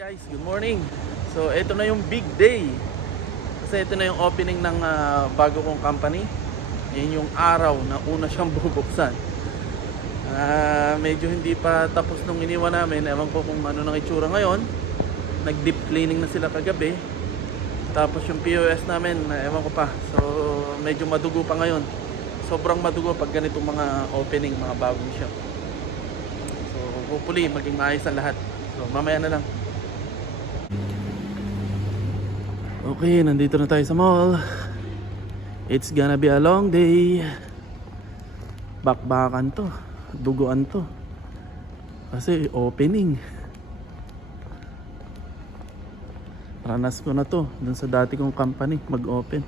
Guys, good morning. So ito na yung big day. Kasi ito na yung opening ng bago kong company. Yan yung araw na una siyang bubuksan. Medyo hindi pa tapos nung iniwan namin. Ewan ko kung ano nang itsura ngayon. Nag-deep cleaning na sila kagabi. Tapos yung POS namin, ewan ko pa. So medyo madugo pa ngayon. Sobrang madugo pag ganitong mga opening, mga bagong shop. So hopefully maging maayos ang lahat. So mamaya na lang. Okay, nandito na tayo sa mall. It's gonna be a long day. Bakbakan to, duguan to. Kasi opening. Ranas ko na to dun sa dati kong company mag-open.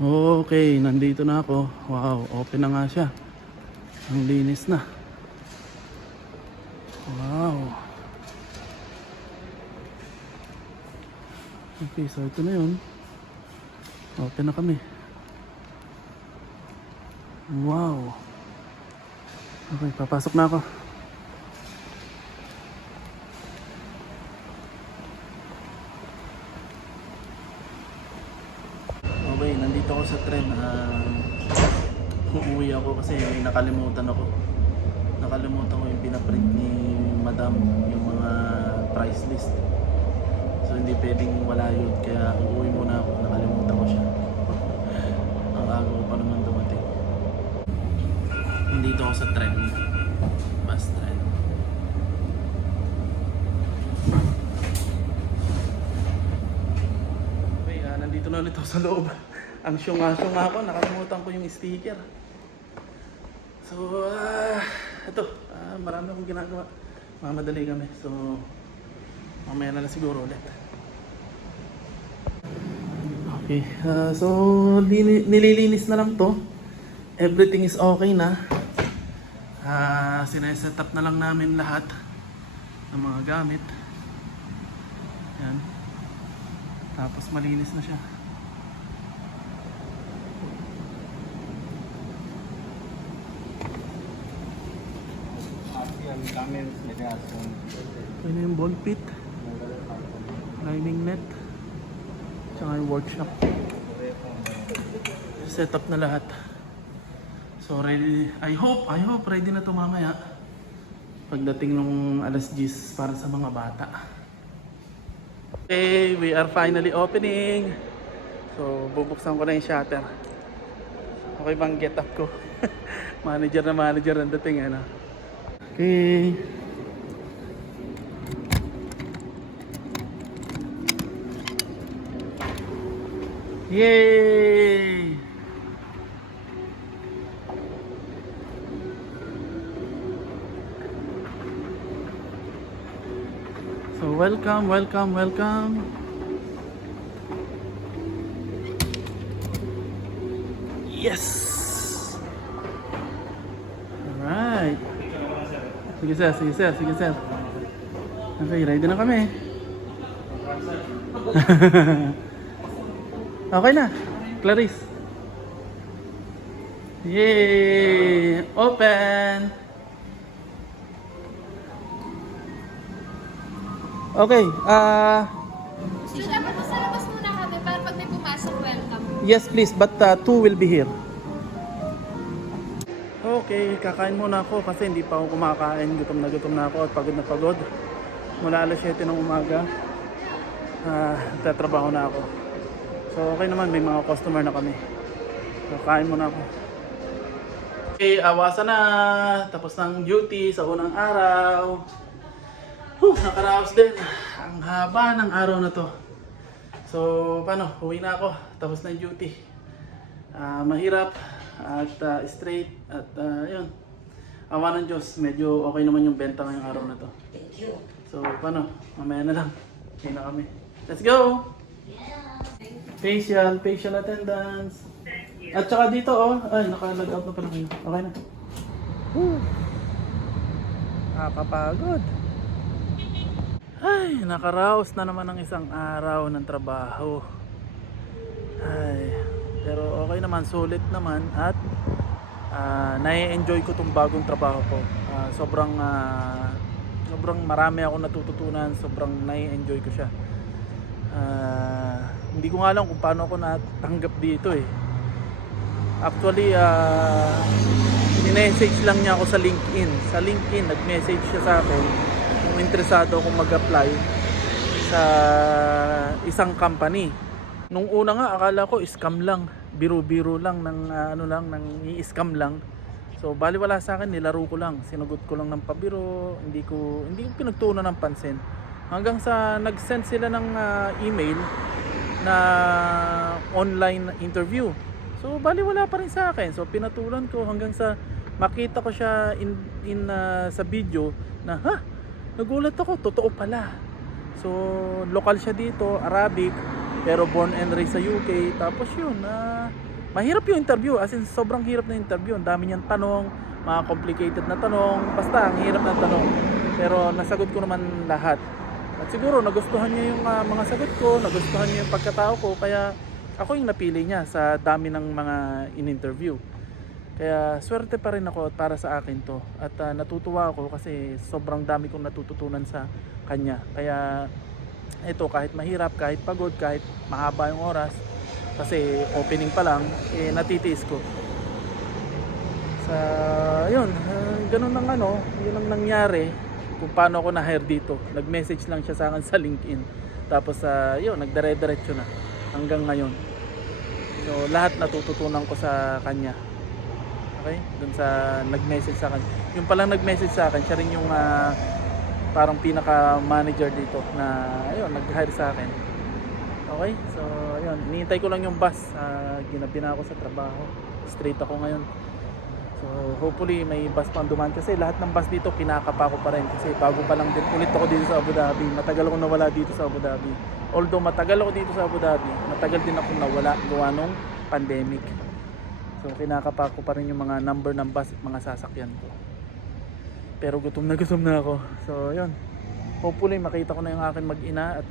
Okay, nandito na ako. Wow, open na nga siya. Ang linis na. Wow. Okay, so ito na yun. Open na kami. Wow. Okay, papasok na ako. Okay, nandito ako sa tren. Uuwi ako kasi may nakalimutan ako. Nakalimutan ko yung pinaprint ni Madam, yung mga price list. So hindi pwedeng wala yun, kaya uuwi muna ako, nakalimutan ko siya. Ang aga ko pa naman dumating. Nandito ako sa tren, bus tren. Okay, nandito na ulit ako sa loob. Ang syunga-syunga ako, nakalimutan ko yung sticker. So ito, marami akong ginagawa. Mamadali kami, so mamaya na lang siguro ulit. Okay, so nililinis na lang to. Everything is okay na. Sineset up na lang namin lahat ng mga gamit. Yan. Tapos malinis na siya. Ito yung ball pit, lining net, tsaka yung workshop. Set up na lahat. So ready, I hope ready na to mamaya pagdating nung alas 10 para sa mga bata. Okay, we are finally opening. So bubuksan ko na yung shutter. Okay bang get up ko? Manager ang dating, ano. Okay. Yay! So welcome. Yes! Alright. Sige sir. Okay, ready na kami. Okay na, Clarice. Yay! Open! Okay, So, dapat sa labas muna kami para pag may pumasok, welcome. yes please, but two will be here. Okay, kakain muna ako kasi hindi pa ako kumakain. Gutom na ako at pagod na pagod. Mula alas 7 ng umaga, tatrabaho na ako. So okay naman, may mga customer na kami. So kain muna ako. Okay, awasan na. Tapos ng duty sa unang araw. Nakaraos din. Ang haba ng araw na to. So paano, uwi na ako. Tapos na yung duty. Mahirap at straight at yun. Awa ng Diyos, medyo okay naman yung benta ngayong araw na to. Thank you. So paano, mamaya na lang. Okay na kami. Let's go! Facial attendance. At saka dito, ay, naka-log out na pala kayo. Okay na. Nakakapagod. Ay, nakaraos na naman ang isang araw ng trabaho. Ay, pero okay naman, sulit naman at nai-enjoy ko tong bagong trabaho ko. Sobrang sobrang marami ako natututunan, sobrang nai-enjoy ko siya. Hindi ko nga alam kung paano ako natanggap dito eh. Actually, minessage lang niya ako sa LinkedIn. Sa LinkedIn, nag-message siya sa akin kung interesado akong mag-apply sa isang company. Nung una nga, akala ko scam lang. Biro-biro lang ng ng i-scam lang. So, baliwala sa akin, nilaro ko lang. Sinugot ko lang ng pabiro. Hindi ko pinagtuunan ng pansin. Hanggang sa nag-send sila ng email na online interview. So, baliwala pa rin sa akin. So, pinatulan ko hanggang sa makita ko siya sa video na, nagulat ako, totoo pala. So, lokal siya dito, Arabic, pero born and raised sa UK. Tapos yun, mahirap yung interview. As in, sobrang hirap na interview. Ang dami niyang tanong, mga complicated na tanong. Basta, ang hirap na tanong. Pero nasagot ko naman lahat. At siguro, nagustuhan niya yung mga sagot ko, nagustuhan niya yung pagkatao ko. Kaya, ako yung napili niya sa dami ng mga in-interview. Kaya swerte pa rin ako para sa akin to. At natutuwa ako kasi sobrang dami kong natututunan sa kanya. Kaya ito, kahit mahirap, kahit pagod, kahit mahaba yung oras, kasi opening pa lang, natitiis ko. Sa yun, ganun ang yun ang nangyari kung paano ako na-hire dito. Nag-message lang siya sa akin sa LinkedIn. Tapos yun, nagdire-diretso na hanggang ngayon. So lahat natututunan ko sa kanya. Okay? Dun sa nag-message sa akin. Yung palang nag-message sa akin, siya rin yung parang pinaka-manager dito na ayun, nag-hire sa akin. Okay? So, ayun, hinihintay ko lang yung bus. Ginabi na ako sa trabaho. Straight ako ngayon. So, hopefully may bus pang dumaan kasi lahat ng bus dito kinakapa ko pa rin kasi bago pa lang din ulit ako dito sa Abu Dhabi. Matagal ako nawala dito sa Abu Dhabi. Although matagal ako dito sa Abu Dhabi, matagal din ako nawala gawa nung pandemic. So kinakapa ko pa rin yung mga number ng bus at mga sasakyan ko. Pero gutom na ako. So yun. Hopefully makita ko na yung akin mag-ina at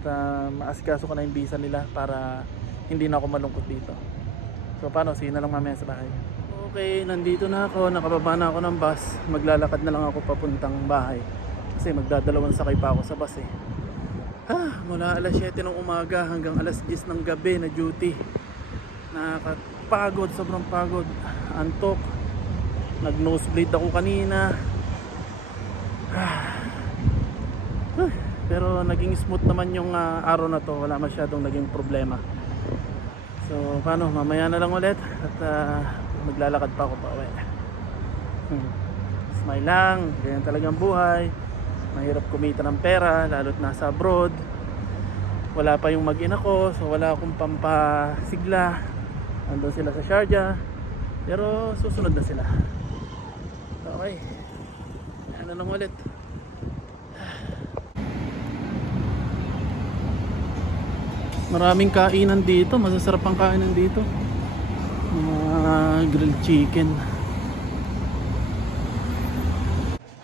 maasikaso ko na yung visa nila para hindi na ako malungkot dito. So paano? See you na lang mamaya sa bahay. Okay, nandito na ako. Nakababa na ako ng bus. Maglalakad na lang ako papuntang bahay. Kasi magdadalawang sakay pa ako sa bus eh. Mula alas 7 ng umaga hanggang alas 10 ng gabi na duty. Nakakapagod, sobrang pagod. Antok. Nag-nosebleed ako kanina. Pero naging smooth naman yung araw na to. Wala masyadong naging problema. So paano, mamaya na lang ulit. At maglalakad pa ako pa uwi. Smile lang. Ganyan talagang buhay. Mahirap kumita ng pera, lalo't nasa abroad. Wala pa yung mag-ina ko, so wala akong pampasigla. Andun sila sa Sharjah. Pero susunod na sila. Okay. Ano lang ulit. Maraming kainan dito, masasarap ang kainan dito. Mga grilled chicken.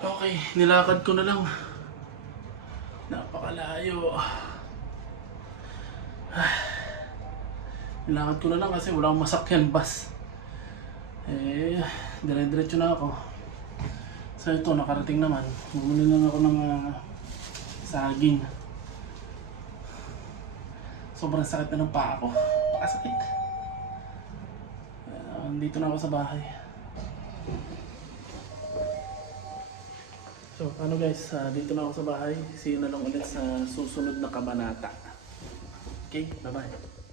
Okay, nilakad ko na lang. Napakalayo. Nilakad ko na lang kasi wala akong masakyan bus. Dire-diretso na ako. So ito, nakarating naman. Bumili lang ako ng saging. Sobrang sakit na ng paa ko. Pakasakit. Dito na ako sa bahay. So, ano guys, dito na ako sa bahay. See you na lang ulit sa susunod na kabanata. Okay, bye-bye.